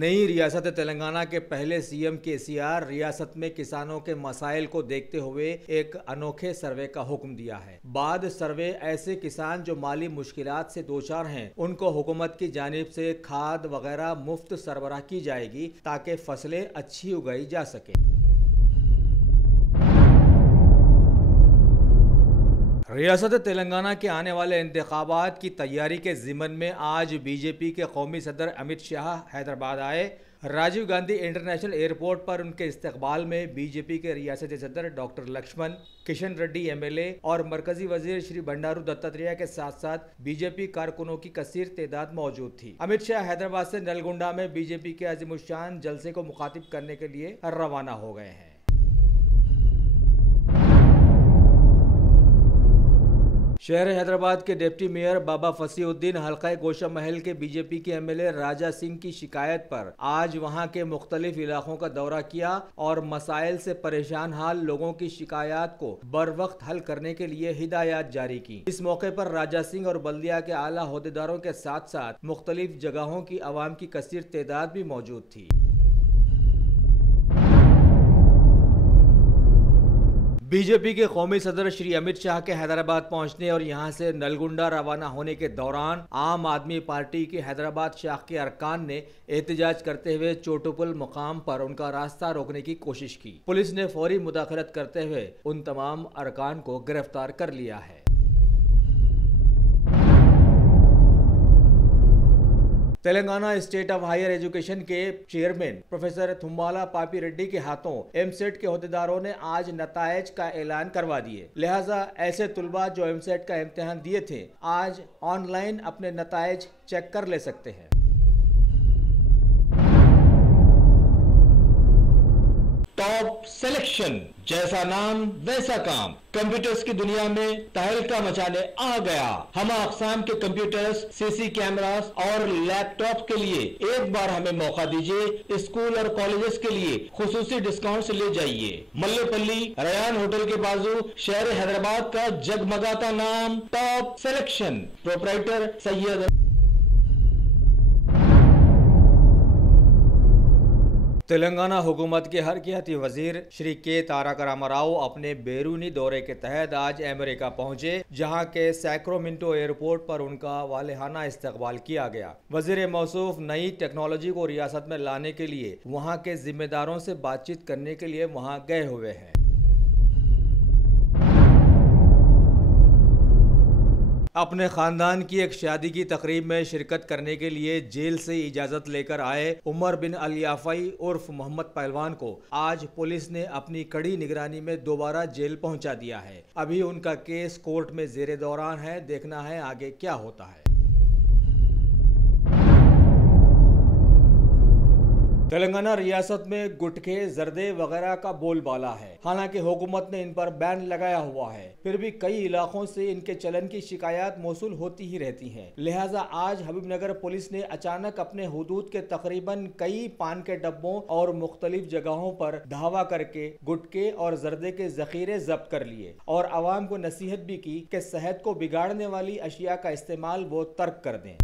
नई रियासत तेलंगाना के पहले सीएम केसीआर रियासत में किसानों के मसाइल को देखते हुए एक अनोखे सर्वे का हुक्म दिया है। बाद सर्वे ऐसे किसान जो माली मुश्किलात से दो चार हैं, उनको हुकूमत की जानिब से खाद वगैरह मुफ्त सरबराह की जाएगी ताकि फसलें अच्छी उगाई जा सके। रियासत तेलंगाना के आने वाले इंतखाबात की तैयारी के ज़िमन में आज बीजेपी के कौमी सदर अमित शाह हैदराबाद आए। राजीव गांधी इंटरनेशनल एयरपोर्ट पर उनके इस्तकबाल में बीजेपी के रियासती सदर डॉक्टर लक्ष्मण, किशन रेड्डी एमएलए और मरकजी वजीर श्री बंडारू दत्तात्रेय के साथ साथ बीजेपी कारकुनों की कसीर तादाद मौजूद थी। अमित शाह हैदराबाद से नलगुंडा में बीजेपी के अजीमुशान जलसे को मुखातिब करने के लिए रवाना हो गए हैं। शहर हैदराबाद के डिप्टी मेयर बाबा फसीउद्दीन हल्का गोशा महल के बीजेपी के एमएलए राजा सिंह की शिकायत पर आज वहां के मुख्तलिफ इलाकों का दौरा किया और मसाइल से परेशान हाल लोगों की शिकायत को बर वक्त हल करने के लिए हिदायत जारी की। इस मौके पर राजा सिंह और बल्दिया के आला ओहदेदारों के साथ साथ मुख्तलिफ जगहों की आवाम की कसीर तादाद भी मौजूद थी। बीजेपी के कौमी सदर श्री अमित शाह के हैदराबाद पहुंचने और यहां से नलगुंडा रवाना होने के दौरान आम आदमी पार्टी की हैदराबाद शाख के अरकान ने एहतजाज करते हुए चोटुपुल मुकाम पर उनका रास्ता रोकने की कोशिश की। पुलिस ने फौरी मुदाखलत करते हुए उन तमाम अरकान को गिरफ्तार कर लिया है। Telangana state of higher education के चेयरमैन प्रोफेसर थुम्बाला पापी रेड्डी के हाथों एमसेट के ओहदेदारों ने आज नतायज का ऐलान करवा दिए। लिहाजा ऐसे तुलबा जो एमसेट का इम्तिहान दिए थे आज ऑनलाइन अपने नतायज चेक कर ले सकते हैं। टॉप सिलेक्शन, जैसा नाम वैसा काम, कंप्यूटर्स की दुनिया में तहलका मचाने आ गया। हम अक़साम के कंप्यूटर्स, सीसी कैमरास और लैपटॉप के लिए एक बार हमें मौका दीजिए। स्कूल और कॉलेजेस के लिए खुसूसी डिस्काउंट से ले जाइए। मल्लेपल्ली रयान होटल के बाजू शहर हैदराबाद का जगमगाता नाम top selection. Proprietor Syed. Telangana हुकूमत के हरकियाती वजीर श्री के तारक रामाराव अपने बैरूनी दौरे के तहत आज अमेरिका पहुंचे, जहां के सैक्रामेंटो एयरपोर्ट पर उनका वालेहाना इस्तकबाल किया गया। वजीर मौसूफ नई टेक्नोलॉजी को रियासत में लाने के लिए वहां के जिम्मेदारों से बातचीत करने के लिए वहां गए हुए हैं। अपने खानदान की एक शादी की तकरीब में शिरकत करने के लिए जेल से इजाजत लेकर आए उमर बिन अलियाफई उर्फ मोहम्मद पहलवान को आज पुलिस ने अपनी कड़ी निगरानी में दोबारा जेल पहुंचा दिया है। अभी उनका केस कोर्ट में जेरे दौरान है। देखना है आगे क्या होता है। तेलंगाना रियासत में गुटखे, जर्दे वगैरह का बोलबाला है। हालांकि हुकूमत ने इन पर बैन लगाया हुआ है, फिर भी कई इलाकों से इनके चलन की शिकायत मौसूल होती ही रहती हैं। लिहाजा आज हबीबनगर पुलिस ने अचानक अपने हुदूद के तकरीबन कई पान के डब्बों और मुख्तलिफ जगहों पर धावा करके गुटखे और जर्दे के जखीरे जब्त कर लिए और आवाम को नसीहत भी की कि सेहत को बिगाड़ने वाली अशिया का इस्तेमाल वो तर्क कर दें।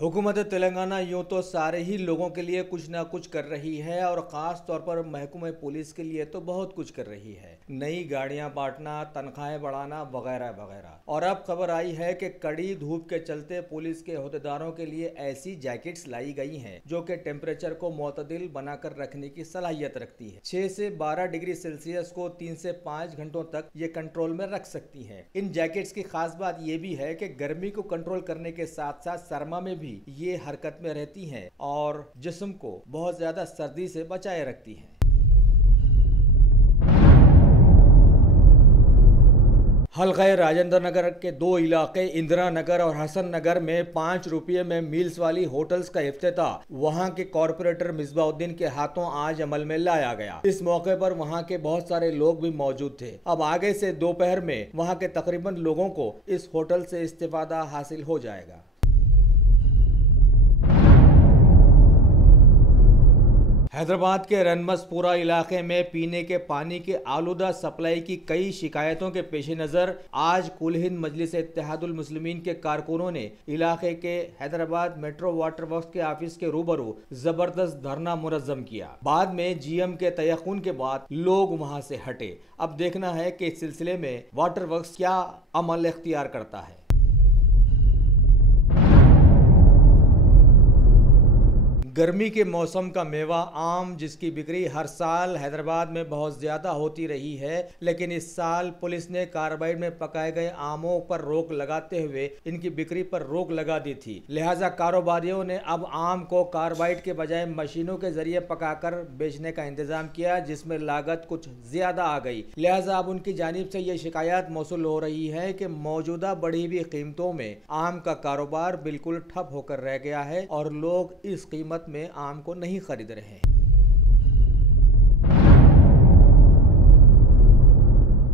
हुकूमत तेलंगाना यूँ तो सारे ही लोगों के लिए कुछ ना कुछ कर रही है और ख़ास तौर पर महकमे पुलिस के लिए तो बहुत कुछ कर रही है। नई गाड़ियां बांटना, तनख्वाहें बढ़ाना वगैरह वगैरह। और अब खबर आई है कि कड़ी धूप के चलते पुलिस के ओहदेदारों के लिए ऐसी जैकेट्स लाई गई हैं जो कि टेम्परेचर को मुतदिल बनाकर रखने की सलाहियत रखती है। 6 से 12 डिग्री सेल्सियस को 3 से 5 घंटों तक ये कंट्रोल में रख सकती है। इन जैकेट्स की खास बात यह भी है कि गर्मी को कंट्रोल करने के साथ साथ सरमा में ये हरकत में रहती हैं और जिस्म को बहुत ज्यादा सर्दी से बचाए रखती हैं। हल्का राजेंद्र नगर के 2 इलाके इंदिरा नगर और हसन नगर में 5 रुपये में मील्स वाली होटल्स का इफ्तिताह वहां के कॉरपोरेटर मिसबाउद्दीन के हाथों आज अमल में लाया गया। इस मौके पर वहां के बहुत सारे लोग भी मौजूद थे। अब आगे से दोपहर में वहां के तकरीबन लोगों को इस होटल से इस्तिफादा हासिल हो जाएगा। हैदराबाद के रनमसपुरा इलाके में पीने के पानी के आलूदा सप्लाई की कई शिकायतों के पेश नज़र आज कुल हिंद मजलिस इत्तेहादुल मुस्लिमीन के कारकुनों ने इलाके के हैदराबाद मेट्रो वाटर वर्क्स के ऑफिस के रूबरू जबरदस्त धरना मुनज़्ज़म किया। बाद में जीएम के तयक़ुन के बाद लोग वहां से हटे। अब देखना है कि इस सिलसिले में वाटर वर्क्स क्या अमल इख्तियार करता है। गर्मी के मौसम का मेवा आम, जिसकी बिक्री हर साल हैदराबाद में बहुत ज़्यादा होती रही है, लेकिन इस साल पुलिस ने कार्बाइड में पकाए गए आमों पर रोक लगाते हुए इनकी बिक्री पर रोक लगा दी थी। लिहाजा कारोबारियों ने अब आम को कार्बाइड के बजाय मशीनों के जरिए पकाकर बेचने का इंतजाम किया, जिसमें लागत कुछ ज़्यादा आ गई। लिहाजा अब उनकी जानिब से ये शिकायत मौसूल हो रही है कि मौजूदा बढ़ी हुई कीमतों में आम का कारोबार बिल्कुल ठप होकर रह गया है और लोग इस कीमत में आम को नहीं खरीद रहे हैं।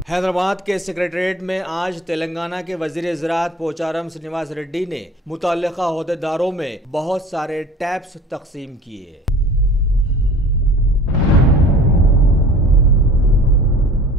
हैदराबाद के सेक्रेटरीट में आज तेलंगाना के वजीर ज़राअत पोचारम श्रीनिवास रेड्डी ने मुतल्लिका ओहदेदारों में बहुत सारे टैब्स तकसीम किए।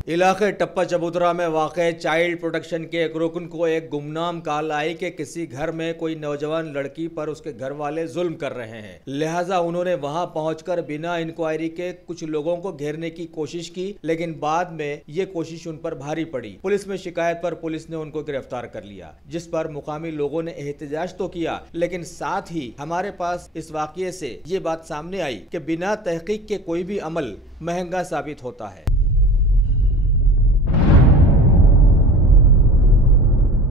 इलाके टप्पा चबूतरा में वाक़े चाइल्ड प्रोटेक्शन के एक रुकन को एक गुमनाम कॉल आई कि किसी घर में कोई नौजवान लड़की पर उसके घर वाले जुल्म कर रहे हैं। लिहाजा उन्होंने वहां पहुंचकर बिना इंक्वायरी के कुछ लोगों को घेरने की कोशिश की, लेकिन बाद में ये कोशिश उन पर भारी पड़ी। पुलिस में शिकायत पर पुलिस ने उनको गिरफ्तार कर लिया, जिस पर मुकामी लोगों ने एहतजाज तो किया, लेकिन साथ ही हमारे पास इस वाक़ये से ये बात सामने आई कि बिना तहकीक के कोई भी अमल महंगा साबित होता है।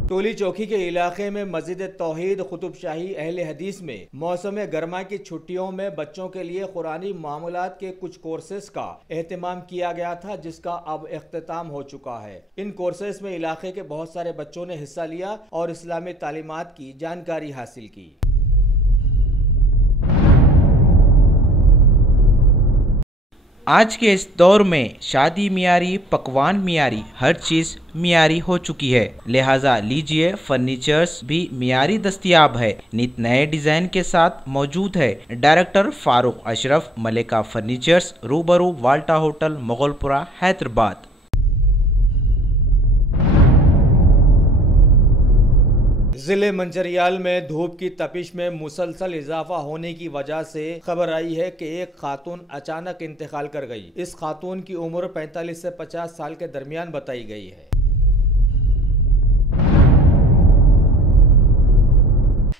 टोली चौकी के इलाके में मस्जिद तौहीद कुतुब शाही अहले हदीस में मौसम गर्मा की छुट्टियों में बच्चों के लिए कुरानी मामूलात के कुछ कोर्सेज का एहतमाम किया गया था, जिसका अब इख्तिताम हो चुका है। इन कोर्सेज में इलाके के बहुत सारे बच्चों ने हिस्सा लिया और इस्लामी तालीमात की जानकारी हासिल की। आज के इस दौर में शादी मियारी, पकवान मियारी, हर चीज़ मियारी हो चुकी है। लिहाजा लीजिए फर्नीचर्स भी मियारी दस्तयाब है। नित नए डिज़ाइन के साथ मौजूद है। डायरेक्टर फारूक अशरफ, मलिका फर्नीचर्स, रूबरू वाल्टा होटल, मुगलपुरा, हैदराबाद। जिले मंचरियाल में धूप की तपिश में मुसलसल इजाफा होने की वजह से खबर आई है कि एक खातून अचानक इंतकाल कर गई। इस खातून की उम्र 45 से 50 साल के दरमियान बताई गई है।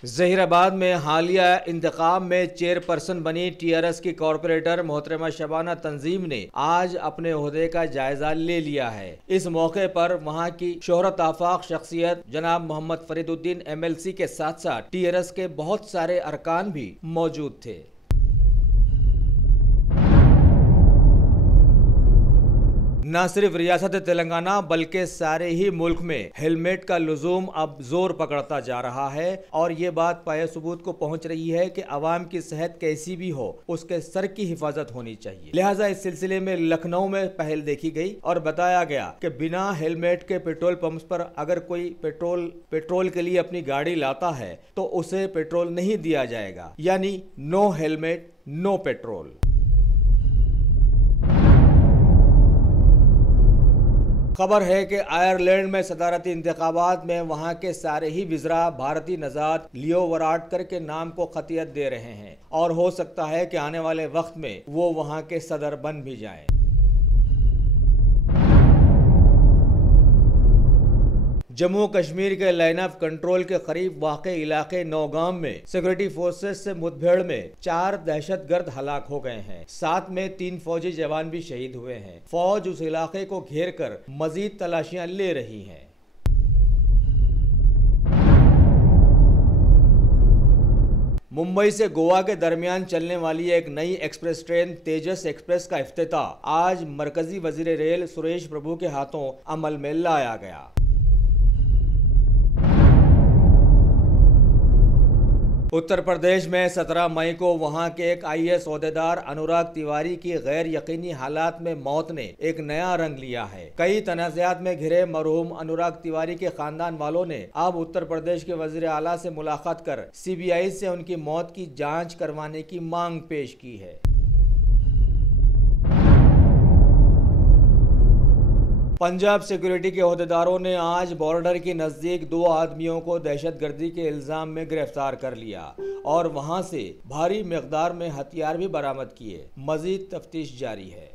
जहीराबाद में हालिया इंतखाब में चेयरपर्सन बनी टीआरएस की कॉरपोरेटर मोहतरमा शबाना तंजीम ने आज अपने ओहदे का जायजा ले लिया है। इस मौके पर वहां की शोहरत आफाक शख्सियत जनाब मोहम्मद फरीदुद्दीन एमएलसी के साथ साथ टीआरएस के बहुत सारे अरकान भी मौजूद थे। न सिर्फ रियासत तेलंगाना बल्कि सारे ही मुल्क में हेलमेट का लुजूम अब जोर पकड़ता जा रहा है और ये बात पाए सबूत को पहुंच रही है कि आवाम की सेहत कैसी भी हो, उसके सर की हिफाजत होनी चाहिए। लिहाजा इस सिलसिले में लखनऊ में पहल देखी गई और बताया गया कि बिना हेलमेट के पेट्रोल पंप्स पर अगर कोई पेट्रोल के लिए अपनी गाड़ी लाता है तो उसे पेट्रोल नहीं दिया जाएगा, यानी नो हेलमेट नो पेट्रोल। खबर है कि आयरलैंड में सदारती इंतखाबात में वहां के सारे ही वज़रा भारतीय नजात लियो वराडकर के नाम को खतियत दे रहे हैं और हो सकता है कि आने वाले वक्त में वो वहां के सदर बन भी जाएं। जम्मू कश्मीर के लाइन ऑफ कंट्रोल के करीब वाक़े इलाके नौगाम में सिक्योरिटी फोर्सेस से मुठभेड़ में 4 दहशतगर्द हलाक हो गए हैं। साथ में 3 फौजी जवान भी शहीद हुए हैं। फौज उस इलाके को घेर कर मजीद तलाशियां ले रही है। मुंबई से गोवा के दरमियान चलने वाली एक नई एक्सप्रेस ट्रेन तेजस एक्सप्रेस का इफ्तिताह आज मरकजी वजीर रेल सुरेश प्रभु के हाथों अमल में लाया गया। उत्तर प्रदेश में 17 मई को वहां के एक आईएएस ओहदेदार अनुराग तिवारी की गैर यकीनी हालात में मौत ने एक नया रंग लिया है। कई तनाज़ात में घिरे मरहूम अनुराग तिवारी के खानदान वालों ने अब उत्तर प्रदेश के वज़ीर आला से मुलाकात कर सीबीआई से उनकी मौत की जांच करवाने की मांग पेश की है। पंजाब सिक्योरिटी के ओहदेदारों ने आज बॉर्डर के नजदीक 2 आदमियों को दहशतगर्दी के इल्जाम में गिरफ्तार कर लिया और वहां से भारी मिकदार में हथियार भी बरामद किए। मजीद तफ्तीश जारी है।